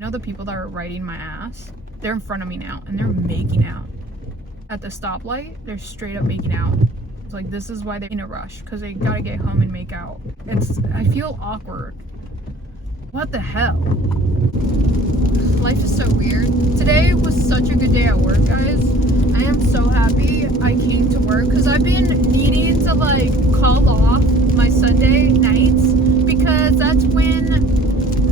You know the people that are riding my ass? They're in front of me now and they're making out. At the stoplight, they're straight up making out. It's like, this is why they're in a rush, because they gotta get home and make out. I feel awkward. What the hell? Life is so weird. Today was such a good day at work, guys. I am so happy I came to work because I've been needing to like call off my Sunday nights because that's when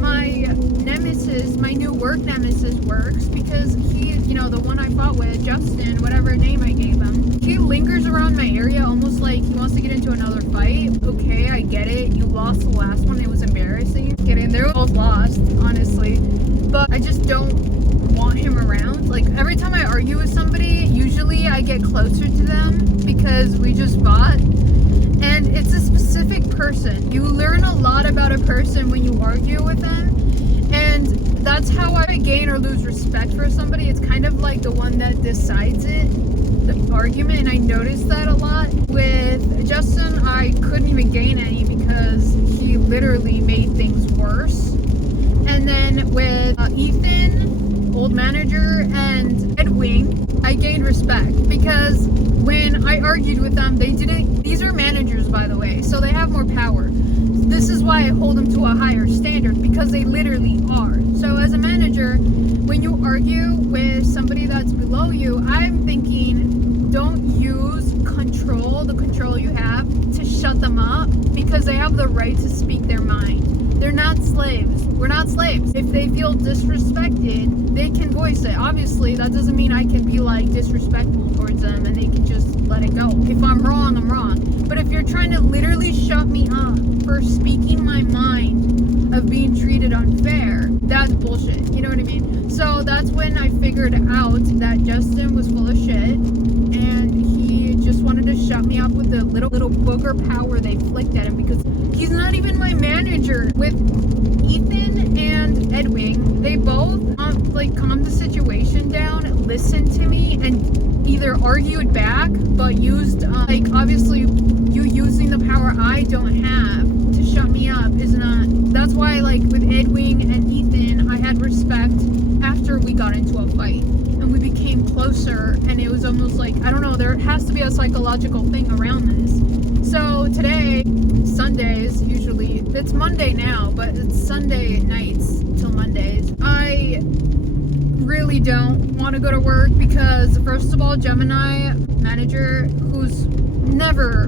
my nemesis, my new work nemesis works, because he, you know, the one I fought with, Justin, whatever name I gave him, he lingers around my area almost like he wants to get into another fight. Okay, I get it. You lost the last one. It was embarrassing. Kidding. They were both lost, honestly. But I just don't want him around. Like, every time I argue with somebody, usually I get closer to them because we just fought. And it's a specific person. You learn a lot about a person when you argue with them. And that's how I gain or lose respect for somebody. It's kind of like the one that decides it, the argument. And I noticed that a lot. With Justin, I couldn't even gain any because he literally made things worse. And then with Ethan, old manager, and Edwin, I gained respect because when I argued with them, they didn't. These are managers, by the way, so they have more power. This is why I hold them to a higher standard, because they literally are. So as a manager, when you argue with somebody that's below you, I'm thinking, don't use the control you have to shut them up, because they have the right to speak their mind. They're not slaves. We're not slaves. If they feel disrespected, they can voice it. Obviously, that doesn't mean I can be like disrespectful towards them and they can just let it go. If I'm wrong, I'm wrong. But if you're trying to literally shut me up for speaking my mind of being treated unfair, that's bullshit. You know what I mean? So that's when I figured out that Justin was full of shit and he just wanted to shut me up with the little booger power they flicked at him, because he's not even my manager. With Ethan and Edwin, they both calmed the situation down, listened to me, and either argued back, but used obviously you using the power I don't have to shut me up is not. That's why with Edwin and Ethan, I had respect after we got into a fight and we became closer, and it was almost like, I don't know, there has to be a psychological thing around this. So today, Sundays, usually, it's Monday now, but it's Sunday nights till Mondays, I really don't want to go to work because, first of all, Gemini manager,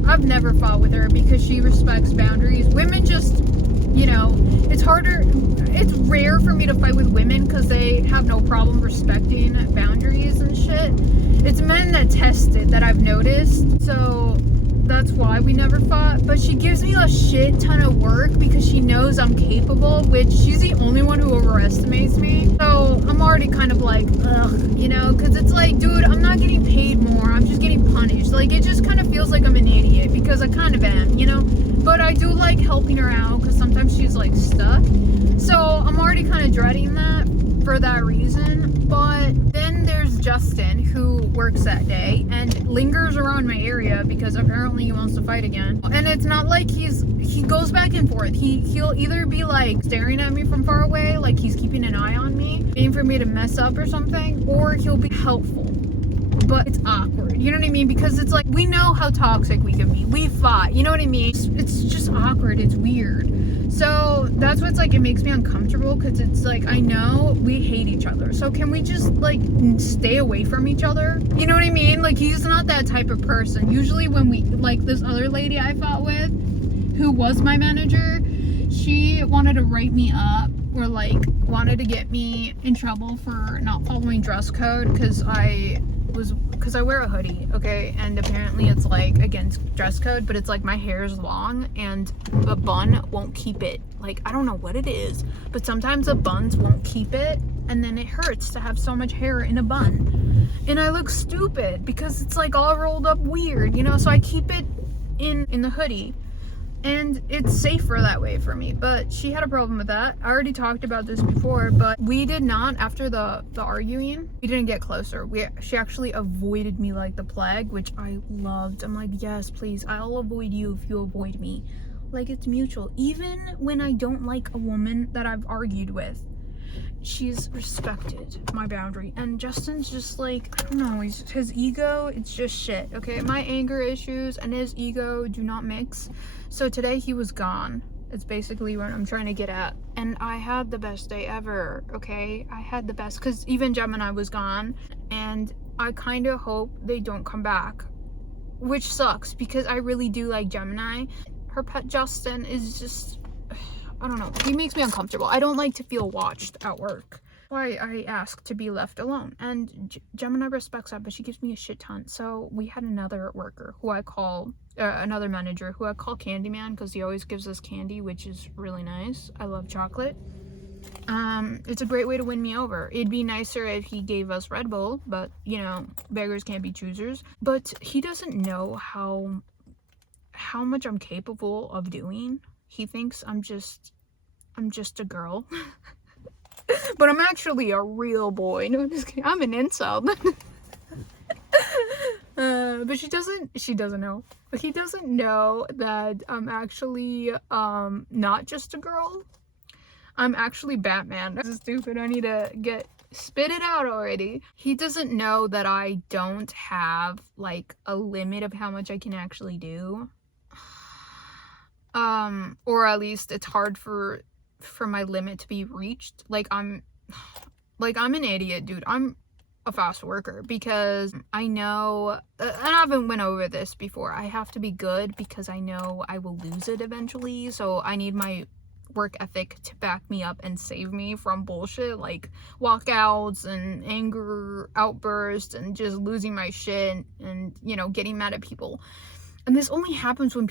I've never fought with her because she respects boundaries. Women just, it's rare for me to fight with women because they have no problem respecting boundaries and shit. It's men that test it that I've noticed, so that's why we never fought. But she gives me a shit ton of work because she knows I'm capable, which she's the only one who overestimates me. So I'm already kind of like, ugh, because it's like, dude, I'm not getting paid more, I'm just getting punished. It just kind of feels like I'm an idiot, because I kind of am, but I do like helping her out because sometimes she's stuck. So I'm already kind of dreading that for that reason. But then there's Justin, who works that day and lingers around my area because apparently he wants to fight again. And it's not like he goes back and forth. He'll either be staring at me from far away, like he's keeping an eye on me, waiting for me to mess up or something, or he'll be helpful. But it's awkward, you know what I mean? Because it's we know how toxic we can be. We fought, you know what I mean? It's just awkward. It's weird. So that's what's it makes me uncomfortable, because it's I know we hate each other. So can we just stay away from each other? You know what I mean? He's not that type of person. Usually when we, this other lady I fought with, who was my manager, she wanted to write me up, or wanted to get me in trouble for not following dress code because I wear a hoodie, okay, and apparently it's against dress code, but it's my hair is long and a bun won't keep it. I don't know what it is, but sometimes the buns won't keep it, and then it hurts to have so much hair in a bun, and I look stupid because it's all rolled up weird, so I keep it in the hoodie. And it's safer that way for me. But she had a problem with that. I already talked about this before, but we did not, after the arguing, we didn't get closer. She actually avoided me like the plague, which I loved. I'm like, yes, please, I'll avoid you if you avoid me. It's mutual. Even when I don't like a woman that I've argued with, she's respected my boundary. And Justin's just like, I don't know, his ego, it's just shit, okay? My anger issues and his ego do not mix. So today he was gone. It's basically what I'm trying to get at. And I had the best day ever, okay? I had the best, because even Gemini was gone. And I kind of hope they don't come back, which sucks because I really do like Gemini. Her pet Justin is just, I don't know, he makes me uncomfortable. I don't like to feel watched at work. Why I ask to be left alone, and Gemini respects that, but she gives me a shit ton. So we had another worker who I call, another manager who I call Candyman, because he always gives us candy, which is really nice. I love chocolate. It's a great way to win me over. It'd be nicer if he gave us Red Bull, but you know, beggars can't be choosers. But he doesn't know how much I'm capable of doing. He thinks I'm just a girl. But I'm actually a real boy. No, I'm just kidding. I'm an incel. But she doesn't know. But he doesn't know that I'm actually not just a girl. I'm actually Batman. This is stupid. I need to spit it out already. He doesn't know that I don't have like a limit of how much I can actually do. Or at least it's hard for my limit to be reached. Like I'm an idiot, dude. I'm a fast worker because I know, and I haven't went over this before, I have to be good because I know I will lose it eventually. So I need my work ethic to back me up and save me from bullshit like walkouts and anger outbursts and just losing my shit and you know, getting mad at people. And this only happens when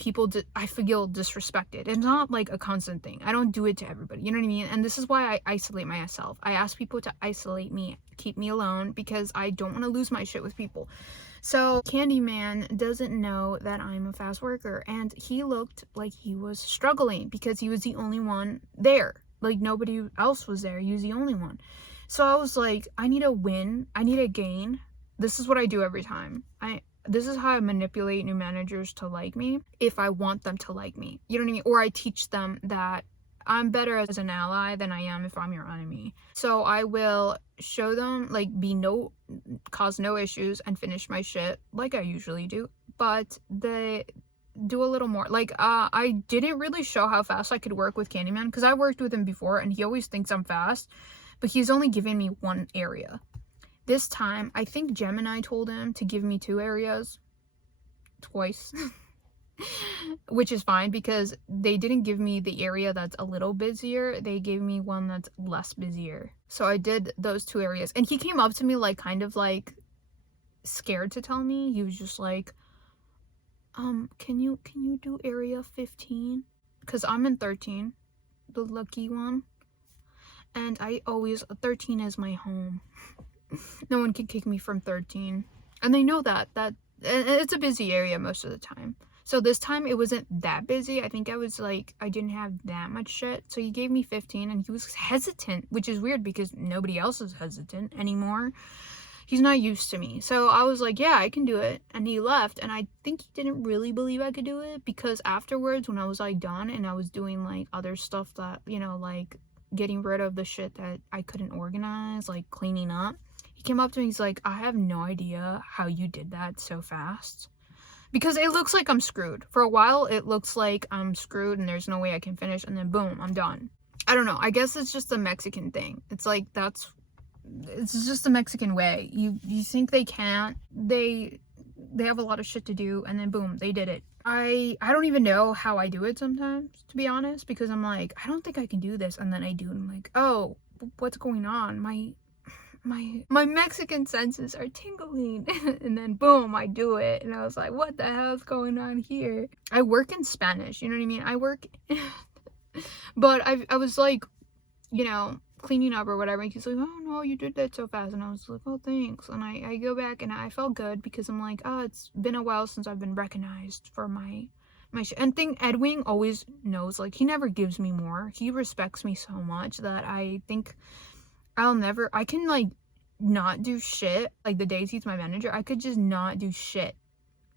I feel disrespected. It's not like a constant thing. I don't do it to everybody. You know what I mean? And this is why I isolate myself. I ask people to isolate me, keep me alone, because I don't want to lose my shit with people. So Candyman doesn't know that I'm a fast worker. And he looked like he was struggling because he was the only one there. Like nobody else was there. He was the only one. So I was like, I need a win. I need a gain. This is what I do every time. This is how I manipulate new managers to like me, if I want them to like me. You know what I mean? Or I teach them that I'm better as an ally than I am if I'm your enemy. So I will show them, like, cause no issues and finish my shit like I usually do. But they do a little more. Like, I didn't really show how fast I could work with Candyman because I worked with him before and he always thinks I'm fast, but he's only given me one area. This time, I think Gemini told him to give me 2 areas twice, which is fine because they didn't give me the area that's a little busier. They gave me one that's less busier. So I did those 2 areas. And he came up to me like kind of like scared to tell me. He was just like, can you do area 15? Because I'm in 13, the lucky one. And 13 is my home. No one can kick me from 13. And they know that it's a busy area most of the time. So this time it wasn't that busy. I think I didn't have that much shit. So he gave me 15 and he was hesitant, which is weird because nobody else is hesitant anymore. He's not used to me. So I was like, yeah, I can do it. And he left. And I think he didn't really believe I could do it because afterwards when I was like done and I was doing like other stuff that, you know, like getting rid of the shit that I couldn't organize, like cleaning up. He came up to me, he's like, I have no idea how you did that so fast. Because it looks like I'm screwed. For a while, it looks like I'm screwed and there's no way I can finish. And then boom, I'm done. I don't know. I guess it's just a Mexican thing. It's like, it's just the Mexican way. You think they can't. They have a lot of shit to do. And then boom, they did it. I don't even know how I do it sometimes, to be honest. Because I'm like, I don't think I can do this. And then I do. And I'm like, oh, what's going on? My Mexican senses are tingling. And then boom, I do it. And I was like, what the hell is going on here? I work in Spanish, you know what I mean? But I was like, you know, cleaning up or whatever. And he's like, oh no, you did that so fast. And I was like, oh thanks. And I go back and I felt good because I'm like, oh, it's been a while since I've been recognized for my and Edwin always knows, like, he never gives me more. He respects me so much that I think I can like not do shit. Like the days he's my manager, I could just not do shit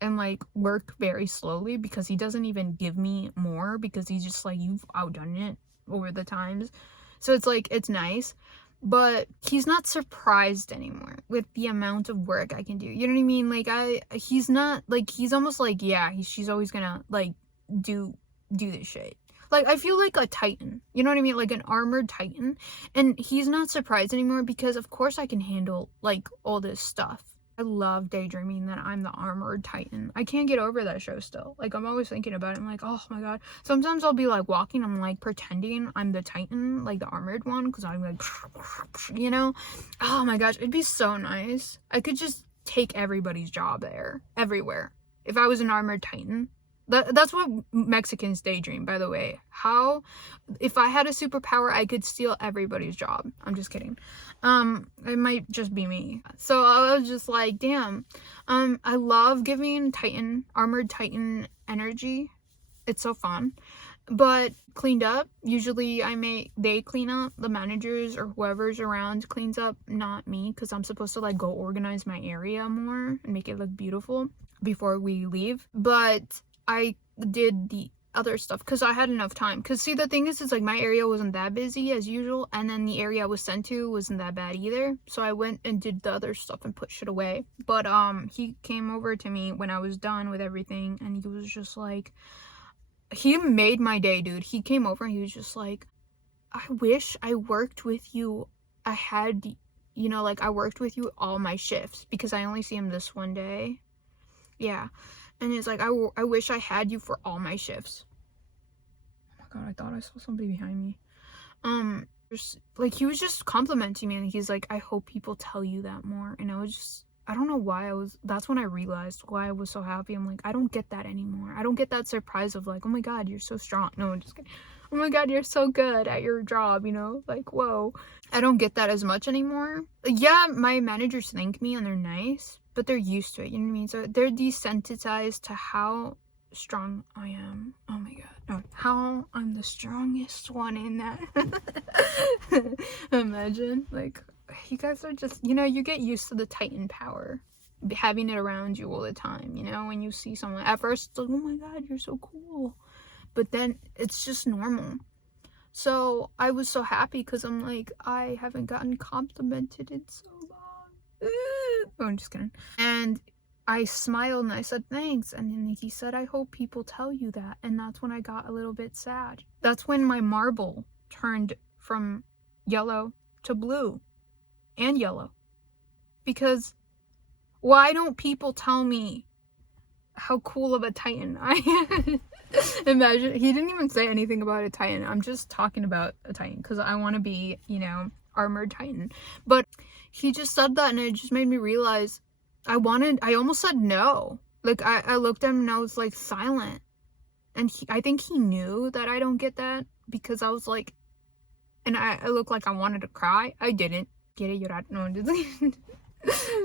and like work very slowly because he doesn't even give me more because he's just like, you've outdone it over the times. So it's like, it's nice. but he's not surprised anymore with the amount of work I can do. You know what I mean? Like, he's not, like, he's almost like, yeah, she's always gonna, like, do this shit. Like, I feel like a titan, you know what I mean? Like an armored titan. And he's not surprised anymore because of course I can handle, like, all this stuff. I love daydreaming that I'm the armored titan. I can't get over that show still. Like, I'm always thinking about it. I'm like, oh my god. Sometimes I'll be like walking, I'm like pretending I'm the titan, like the armored one, because I'm like, you know? Oh my gosh, it'd be so nice. I could just take everybody's job there, everywhere, if I was an armored titan. That's what Mexicans daydream, by the way. How, if I had a superpower, I could steal everybody's job. I'm just kidding. It might just be me. So I was just like, damn. I love giving armored titan energy. It's so fun. But cleaned up, usually they clean up, the managers or whoever's around cleans up, not me, because I'm supposed to like go organize my area more and make it look beautiful before we leave. But I did the other stuff because I had enough time. Because see, the thing is like my area wasn't that busy as usual, and then the area I was sent to wasn't that bad either. So I went and did the other stuff and put shit away. But he came over to me when I was done with everything, and he was just like, he made my day, dude. He came over and he was just like, I wish I worked with you. I had, you know, like I worked with you all my shifts because I only see him this one day. Yeah. And it's like, I wish I had you for all my shifts. Oh my god, I thought I saw somebody behind me. Just, like, he was just complimenting me, and he's like, I hope people tell you that more. And I was just, I don't know why that's when I realized why I was so happy. I'm like, I don't get that anymore. I don't get that surprise of like, oh my god, you're so strong. No, I'm just kidding. Oh my god, you're so good at your job, you know? Like, whoa. I don't get that as much anymore. Yeah, my managers thank me and they're nice, but they're used to it, you know what I mean? So they're desensitized to how strong I am. Oh my god. No, how I'm the strongest one in that. Imagine, like, you guys are just, you know, you get used to the titan power, having it around you all the time, you know? When you see someone, at first it's like, oh my god, you're so cool, but then it's just normal. So I was so happy because I'm like, I haven't gotten complimented in so long. Oh, I'm just kidding. And I smiled and I said thanks, and then he said, I hope people tell you that. And that's when I got a little bit sad. That's when my marble turned from yellow to blue and yellow, because why don't people tell me how cool of a titan I am? Imagine, he didn't even say anything about a titan. I'm just talking about a titan because I want to be, you know, armored titan. But he just said that, and it just made me realize I almost said no. Like, I looked at him and I was like silent, and I think he knew that I don't get that, because I was like, and I looked like I wanted to cry. I didn't. Quiere llorar. No,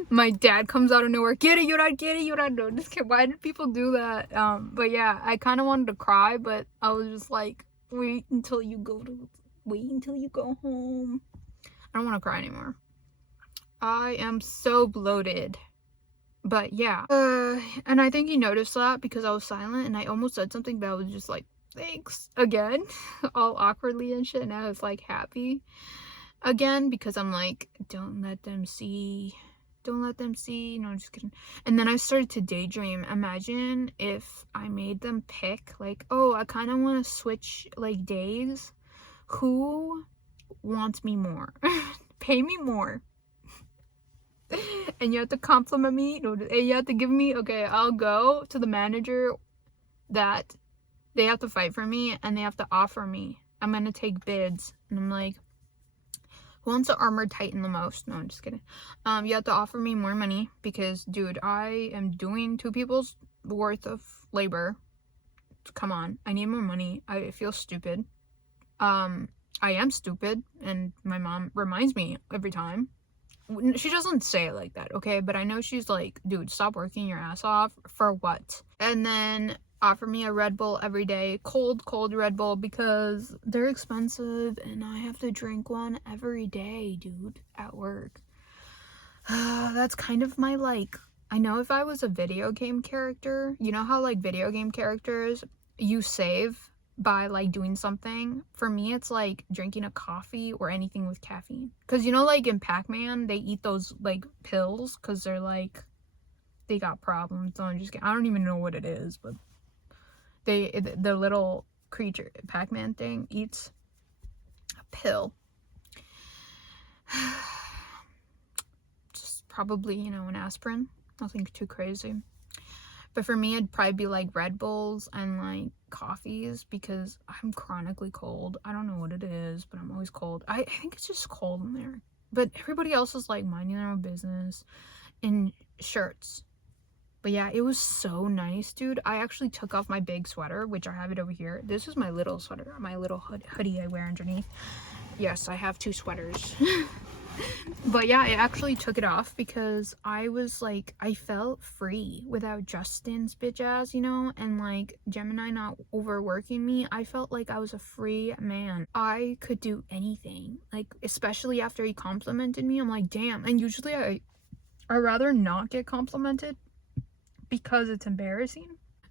my dad comes out of nowhere. Quiere llorar, quiere llorar. No, just kidding. Why did people do that? But yeah, I kind of wanted to cry, but I was just like, wait until you go home. I don't want to cry anymore. I am so bloated. But yeah. And I think he noticed that because I was silent and I almost said something, but I was just like, thanks again, all awkwardly and shit. And I was like happy again because I'm like, don't let them see. No, I'm just kidding. And then I started to daydream. Imagine if I made them pick, like, oh, I kind of want to switch like days. Who wants me more? Pay me more. And you have to compliment me. No, you have to give me, okay, I'll go to the manager that they have to fight for me and they have to offer me. I'm gonna take bids. And I'm like, who wants the armored titan the most? No, I'm just kidding. You have to offer me more money because, dude, I am doing 2 people's worth of labor. Come on, I need more money. I feel stupid. I am stupid, and my mom reminds me every time. She doesn't say it like that, okay? But I know she's like, dude, stop working your ass off. For what? And then offer me a Red Bull every day. Cold Red Bull, because they're expensive and I have to drink one every day, dude, at work. That's kind of my, like, I know if I was a video game character, you know how, like, video game characters, you save by like doing something. For me, it's like drinking a coffee or anything with caffeine. Because you know, like in Pac-Man, they eat those like pills because they're like, they got problems. So I'm just kidding. I don't even know what it is, but the little creature, Pac-Man thing, eats a pill. Just probably, you know, an aspirin. Nothing too crazy. But for me, it'd probably be like Red Bulls and like coffees because I'm chronically cold. I don't know what it is, but I'm always cold. I think it's just cold in there. But everybody else is like minding their own business in shirts. But yeah, it was so nice, dude. I actually took off my big sweater, which I have it over here. This is my little sweater, my little hoodie I wear underneath. Yes, I have 2 sweaters. But yeah, I actually took it off because I was like, I felt free without Justin's bitch ass, you know, and like Gemini not overworking me. I felt like I was a free man. I could do anything, like, especially after he complimented me. I'm like, damn. And usually I rather not get complimented because it's embarrassing.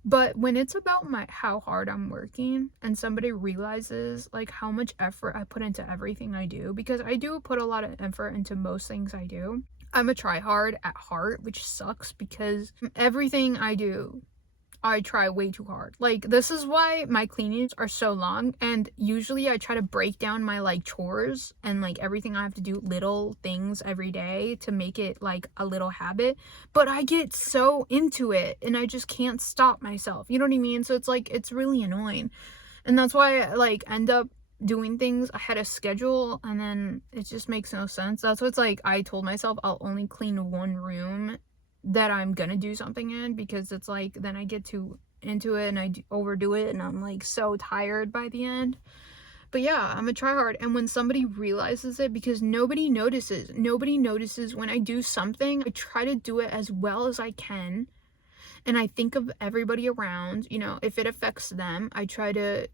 But when it's about how hard I'm working and somebody realizes like how much effort I put into everything I do, because I do put a lot of effort into most things I do. I'm a tryhard at heart, which sucks because everything I do, I try way too hard. Like, this is why my cleanings are so long, and usually I try to break down my like chores and like everything I have to do, little things every day to make it like a little habit, but I get so into it and I just can't stop myself, you know what I mean? So it's like, it's really annoying, and that's why I like end up doing things ahead of schedule, and then it just makes no sense. That's what's like, I told myself I'll only clean one room that I'm gonna do something in, because it's like then I get too into it and I overdo it and I'm like so tired by the end. But yeah, I'm a tryhard, and when somebody realizes it, because nobody notices when I do something, I try to do it as well as I can, and I think of everybody around, you know, if it affects them, I try to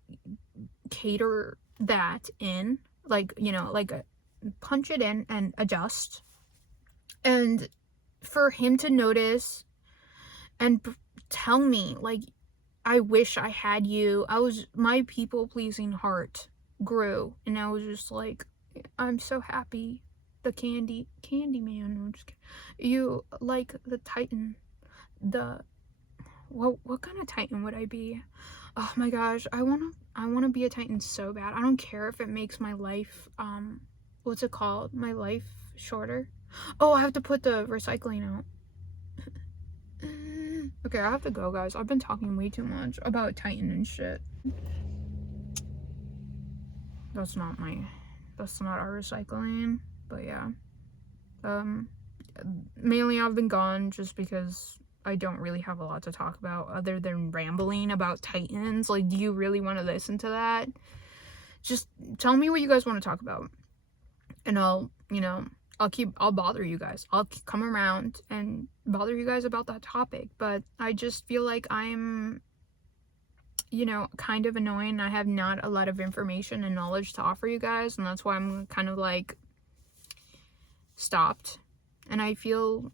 cater that in, like, you know, like punch it in and adjust. And for him to notice and tell me like, I wish I had you, my people pleasing heart grew, and I was just like, I'm so happy. The candy man, I'm just kidding. You like the Titan, what kind of Titan would I be? Oh my gosh, I want to be a Titan so bad. I don't care if it makes my life, what's it called, my life shorter. Oh, I have to put the recycling out. Okay, I have to go, guys. I've been talking way too much about Titan and shit. That's not our recycling, but yeah. Mainly I've been gone just because I don't really have a lot to talk about other than rambling about Titans. Like, do you really want to listen to that? Just tell me what you guys want to talk about, and I'll bother you guys. I'll come around and bother you guys about that topic. But I just feel like I'm, you know, kind of annoying. I have not a lot of information and knowledge to offer you guys, and that's why I'm kind of like stopped. And I feel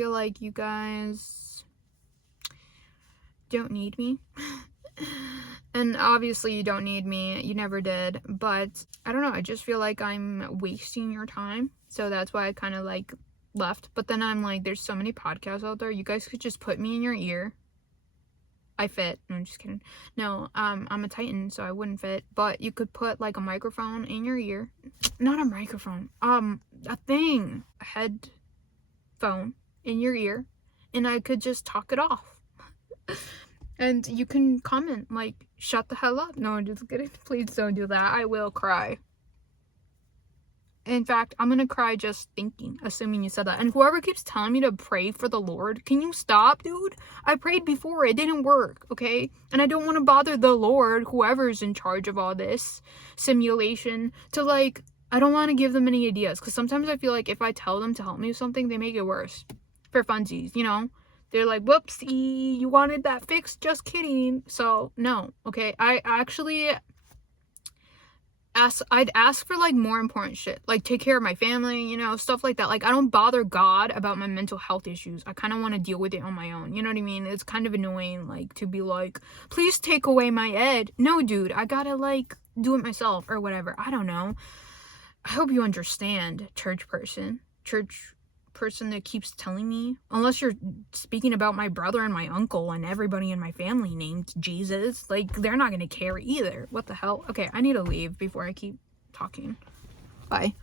like you guys don't need me. And obviously you don't need me, you never did, but I don't know, I just feel like I'm wasting your time, so that's why I kind of like left. But then I'm like, there's so many podcasts out there, you guys could just put me in your ear. I fit. No, I'm just kidding. No, I'm a Titan, so I wouldn't fit, but you could put like a microphone in your ear. Not a microphone, a thing, a headphone in your ear, and I could just talk it off. And you can comment like, shut the hell up. No, I'm just kidding. Please don't do that. I will cry. In fact, I'm gonna cry just thinking, assuming you said that. And whoever keeps telling me to pray for the Lord, can you stop, dude? I prayed before, it didn't work, okay? And I don't want to bother the Lord, whoever's in charge of all this simulation, to like, I don't want to give them any ideas, because sometimes I feel like if I tell them to help me with something, they make it worse. For funsies, you know? They're like, whoopsie, you wanted that fixed, just kidding. So, no, okay? I actually, I'd ask for like more important shit, like take care of my family, you know, stuff like that. Like I don't bother God about my mental health issues. I kind of want to deal with it on my own, you know what I mean? It's kind of annoying like to be like, please take away my ed. No, dude, I gotta like do it myself or whatever. I don't know. I hope you understand, church person that keeps telling me, unless you're speaking about my brother and my uncle and everybody in my family named Jesus, like they're not gonna care either. What the hell? Okay, I need to leave before I keep talking. Bye.